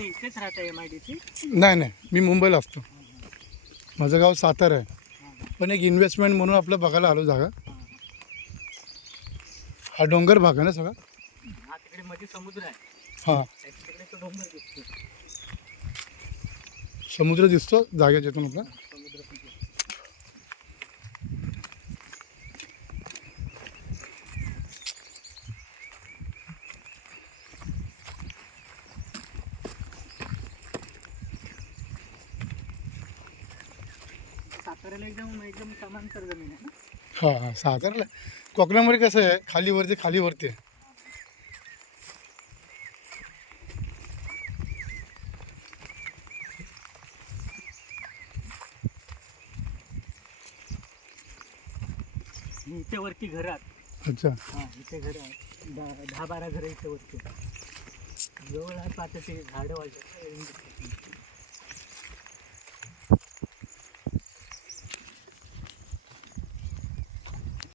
तुम्ही इथेच राहता MIDC? नाही नाही, मी मुंबईला असतो. माझं गाव सातारा आहे, पण एक इन्व्हेस्टमेंट म्हणून आपलं बघायला आलो जागा. हा डोंगर भाग आहे ना सगळा. हा तिकडे मध्ये समुद्र आहे. हां, तिकडे तो डोंगर दिसतो. समुद्र दिसतो जागेच्या इथून आपला. समुद्र पण दिसतो. साताऱ्याला एकदम एकदम समांतर जमीन आहे ना. हां हां, साताराला कोकणामध्ये कसं आहे, खालीवरती खालीवरती आहे. इथे वरती घरात. अच्छा, हा इथे घर आहे. 10-12 घरं इथे वरती. जवळ आहे, आता ते झाडं वाढतात.